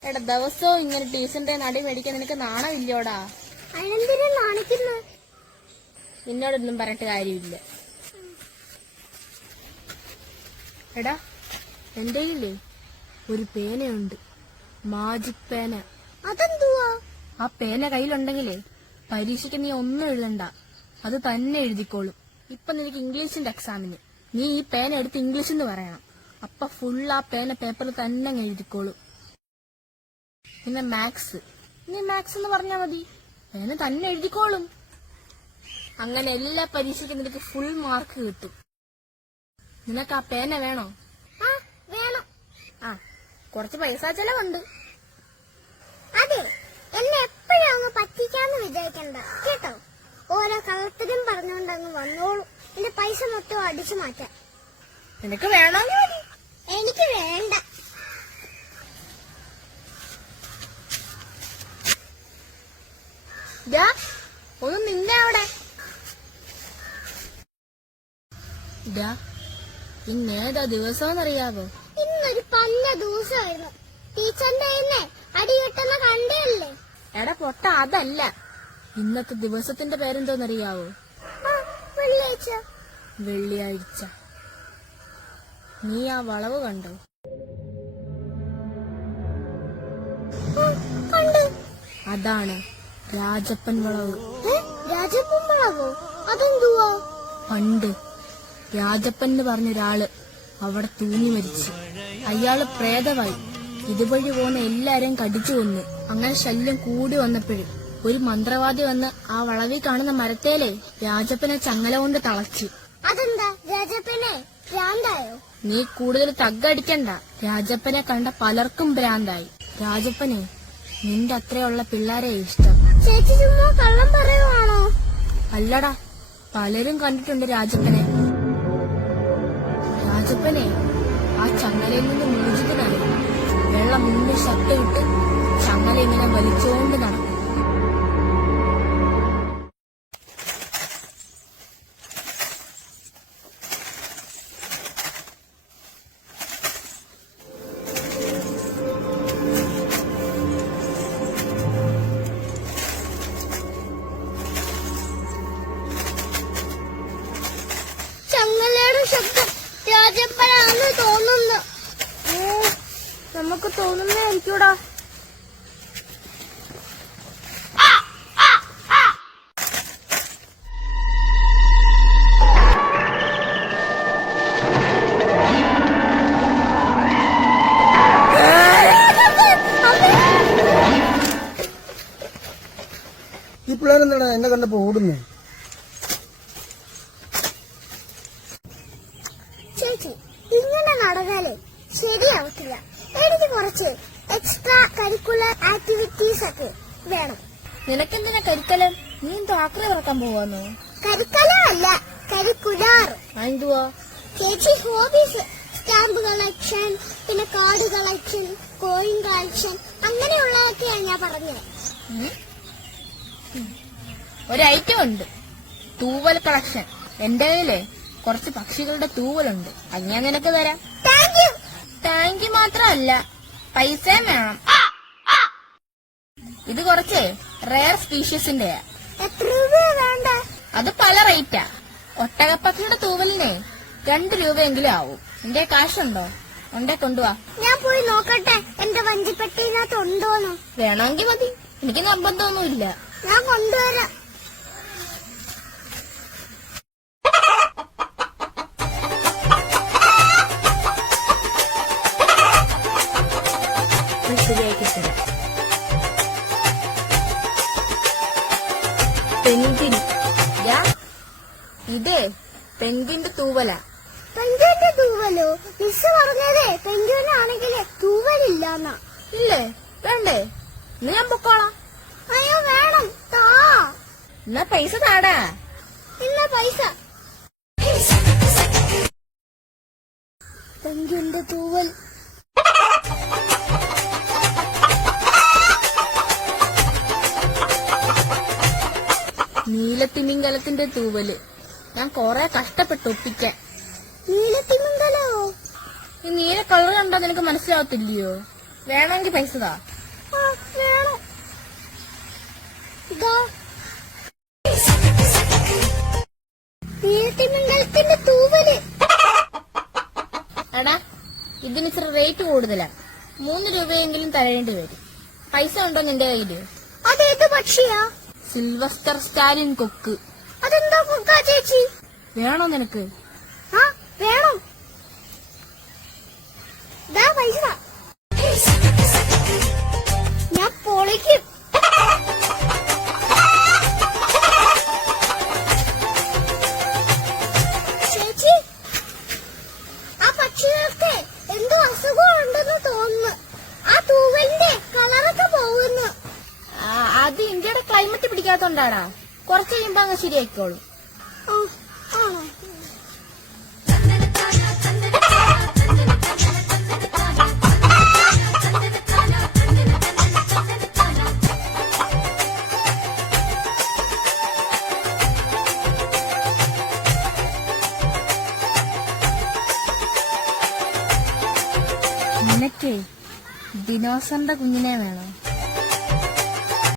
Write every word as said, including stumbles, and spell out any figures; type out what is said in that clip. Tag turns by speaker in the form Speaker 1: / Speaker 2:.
Speaker 1: എടാ ദിവസവും ഇങ്ങനെ ടീച്ചറിന്റെ നടി മേടിക്കാൻ നിനക്ക് നാണമില്ലോടാ?
Speaker 2: അതിനെന്തിനാ നാണിക്കുന്നു?
Speaker 1: നിന്നോടൊന്നും പറഞ്ഞിട്ട് കാര്യമില്ല. എടാ എന്റെ കയ്യിലേ ഒരു പേനയുണ്ട്, മാജിക് പേന.
Speaker 2: അതെന്തുവാ?
Speaker 1: ആ പേന കയ്യിലുണ്ടെങ്കിലേ പരീക്ഷയ്ക്ക് നീ ഒന്നും എഴുതണ്ട, അത് തന്നെ എഴുതിക്കോളും. ഇപ്പൊ നിനക്ക് ഇംഗ്ലീഷിന്റെ എക്സാമിന് നീ ഈ പേന എടുത്ത് ഇംഗ്ലീഷ് എന്ന് പറയണം. അപ്പൊ ഫുൾ ആ പേന പേപ്പറിൽ തന്നെ അങ്ങ് എഴുതിക്കോളും. പിന്നെ മാത്സ്, നീ മാത്സ് എന്ന് പറഞ്ഞാ മതി, പേന തന്നെ എഴുതിക്കോളും. അങ്ങനെ എല്ലാ പരീക്ഷയ്ക്കും നിനക്ക് ഫുൾ മാർക്ക് കിട്ടും. നിനക്ക് ആ പേന വേണോ?
Speaker 2: ആ വേണം.
Speaker 1: ആ കുറച്ച് പൈസ ചെലവുണ്ട്.
Speaker 2: അതെ, എന്നെ എപ്പോഴും അങ്ങ് പറ്റിക്കാന്ന് വിചാരിക്കണ്ട കേട്ടോ. ഓരോ കള്ളത്തിനും പറഞ്ഞുകൊണ്ട് അങ്ങ് വന്നോളൂ. എന്റെ പൈസ മൊത്തം അടിച്ചു മാറ്റാം.
Speaker 1: നിനക്ക് വേണമെങ്കിൽ മതി.
Speaker 2: എനിക്ക് വേണ്ട.
Speaker 1: ഒന്ന് നിന്നെ അവിടെ. ഇന്നേതാ ദിവസമെന്നറിയാവോ?
Speaker 2: ഇന്നൊരു പല്ല ദിവസമായിരുന്നു. ടീച്ചറിന്റെ കയ്യിന്ന് അടി കിട്ടുന്ന കണ്ടല്ലേ?
Speaker 1: എടാ പൊട്ട, അതല്ല. ഇന്നത്തെ ദിവസത്തിന്റെ പേരെന്തോന്നറിയാവോ?
Speaker 2: വെള്ളിയാഴ്ച.
Speaker 1: വെള്ളിയാഴ്ച. നീ ആ വളവ് കണ്ടോ?
Speaker 2: കണ്ടു.
Speaker 1: അതാണ് രാജപ്പൻ വളവ്.
Speaker 2: രാജപ്പൻ വളവോ? അതെന്തുവാ?
Speaker 1: പണ്ട് രാജപ്പൻ എന്ന് പറഞ്ഞൊരാള് അവിടെ തൂങ്ങി മരിച്ചു. അയാള് പ്രേതമായി ഇതുവഴി പോകുന്ന എല്ലാരെയും കടിച്ചു കൊന്നു. അങ്ങനെ ശല്യം കൂടി വന്നപ്പോഴും ഒരു മന്ത്രവാദി വന്ന് ആ വളവിൽ കാണുന്ന മരത്തേലെ രാജപ്പനെ ചങ്ങല കൊണ്ട് തളച്ചു.
Speaker 2: അതെന്താ രാജപ്പനെ ഭ്രാന്തായോ?
Speaker 1: നീ കൂടുതൽ തగ్గടിക്കണ്ട. രാജപ്പനെ കണ്ട പലർക്കും ഭ്രാന്തായി. രാജപ്പനെ നിന്റെ അത്രയുള്ള പിള്ളേരെ ഇഷ്ടം.
Speaker 2: ചേച്ചി ചുമ്മാ കള്ളം പറയുവാണോ?
Speaker 1: അല്ലടാ, പലരും കണ്ടിട്ടുണ്ട് രാജപ്പനെ. രാജപ്പനെ ആ ചങ്ങലയിൽ നിന്ന് മോചിതനായി വെള്ളം മുന്നിൽ ശബ്ദമിട്ട് ചങ്ങല ഇങ്ങനെ വലിച്ചുകൊണ്ട് നടക്കും.
Speaker 2: ചങ്ങലയുടെ ശബ്ദം രാജപ്പനാണെന്ന് തോന്നുന്നു.
Speaker 1: നമുക്ക് തോന്നുന്നതായിരിക്കൂടാ.
Speaker 3: ഈ പിള്ളേരെന്താണ് എന്നെ കണ്ടപ്പോ ഓടുന്നു?
Speaker 2: ചേച്ചി ഇങ്ങനെ നടന്നാലേ ശരിയാവത്തില്ല. എനിക്ക് കുറച്ച് എക്സ്ട്രാ കരിക്കുലർ ആക്ടിവിറ്റീസ് ഒക്കെ വേണം.
Speaker 1: നിനക്കെന്തിനാ കരിക്കലം? നീ എന്തോ ആക്രി പറക്കാൻ പോവാന്നോ?
Speaker 2: കരിക്കലം അല്ല, കരിക്കുലർ.
Speaker 1: എന്തുവാ?
Speaker 2: ചേച്ചി ഹോബീസ് സ്റ്റാമ്പ് കളക്ഷൻ, പിന്നെ കാർഡ് കളക്ഷൻ, കോയിൻ കളക്ഷൻ, അങ്ങനെയുള്ളതൊക്കെയാണ് ഞാൻ പറഞ്ഞത്.
Speaker 1: ഒരു ഐറ്റം ഉണ്ട്, തൂവൽ കളക്ഷൻ. എന്റെ കയ്യിലെ കുറച്ച് പക്ഷികളുടെ തൂവലുണ്ട്, അത് ഞാൻ നിനക്ക് തരാം.
Speaker 2: Thank you.
Speaker 1: താങ്ക് യു മാത്രമല്ല, പൈസയും വേണം. ഇത് കുറച്ച് റെയർ സ്പീഷ്യസിന്റെയാ.
Speaker 2: എത്ര രൂപ വേണ്ട?
Speaker 1: അത് പല റേറ്റാ. ഒട്ടകപ്പക്ഷിയുടെ തൂവലിന് രണ്ട് രൂപയെങ്കിലും ആവും. നിന്റെ കാശുണ്ടോ? ഉണ്ടേ കൊണ്ടുവാ.
Speaker 2: ഞാൻ പോയി നോക്കട്ടെ എന്റെ വഞ്ചിപ്പെട്ടിനകത്ത് ഉണ്ടോന്ന്.
Speaker 1: വേണമെങ്കിൽ മതി, എനിക്ക് നിർബന്ധമൊന്നുമില്ല.
Speaker 2: ഞാൻ കൊണ്ടുവരാം.
Speaker 1: പെൻഗിൻ. ഇത് പെൻഗിന്റെ തൂവല.
Speaker 2: പെൻഗ്വിന്റെ തൂവലോ? മിസ് പറഞ്ഞതേ പെൻഗ്വിനാണെങ്കിലേ തൂവലില്ലാന്നാ.
Speaker 1: ഇല്ലേ? വേണ്ടേ? ഇന്ന് ഞാൻ പൊക്കോളാം.
Speaker 2: അയ്യോ വേണം, താ.
Speaker 1: എന്നാ പൈസ താടാ.
Speaker 2: ഇല്ല പൈസ. പെൻഗ്വിന്റെ തൂവൽ.
Speaker 1: നീലത്തിമിംഗലത്തിന്റെ തൂവല് ഞാൻ കൊറേ കഷ്ടപ്പെട്ടു ഒപ്പിക്കാൻ.
Speaker 2: നീലത്തിമിംഗലോ?
Speaker 1: ഈ നീല കളർ കണ്ടാ നിനക്ക് മനസ്സിലാവത്തില്ലയോ? വേണമെങ്കിൽ പൈസ താ.
Speaker 2: ഇതാ നീലത്തിമംഗലത്തിന്റെ തൂവല്.
Speaker 1: എടാ ഇതിന് ഇച്ചിരി റേറ്റ് കൂടുതലാ. മൂന്ന് രൂപയെങ്കിലും തരേണ്ടി വരും. പൈസ ഉണ്ടോ നിന്റെ കയ്യില്?
Speaker 2: അതേത് പക്ഷിയാ?
Speaker 1: സിൽവസ്റ്റർ സ്റ്റാലിൻ കൊക്ക്.
Speaker 2: അതെന്താ കൊക്കാ ചേച്ചി?
Speaker 1: വേണോ നിനക്ക്?
Speaker 2: ആ വേണം. ദാ പൈസ. ഞാൻ പൊളിക്കും. ചേച്ചി ആ പക്ഷികൾക്ക് എന്തോ അസുഖം ഉണ്ടെന്ന് തോന്നുന്നു. ആ തൂവലിന്റെ കളറൊക്കെ പോകുന്നു.
Speaker 1: ആ, അത് ഇന്ത്യയുടെ ക്ലൈമറ്റ് പിടിക്കാത്തോണ്ടാടാ. കുറച്ച് കഴിയുമ്പോ അങ്ങ് ശരിയായിക്കോളും.
Speaker 2: ആ, ആണോ?
Speaker 1: നിനക്കേ ദിനോസറിന്റെ കുഞ്ഞിനെ വേണോ?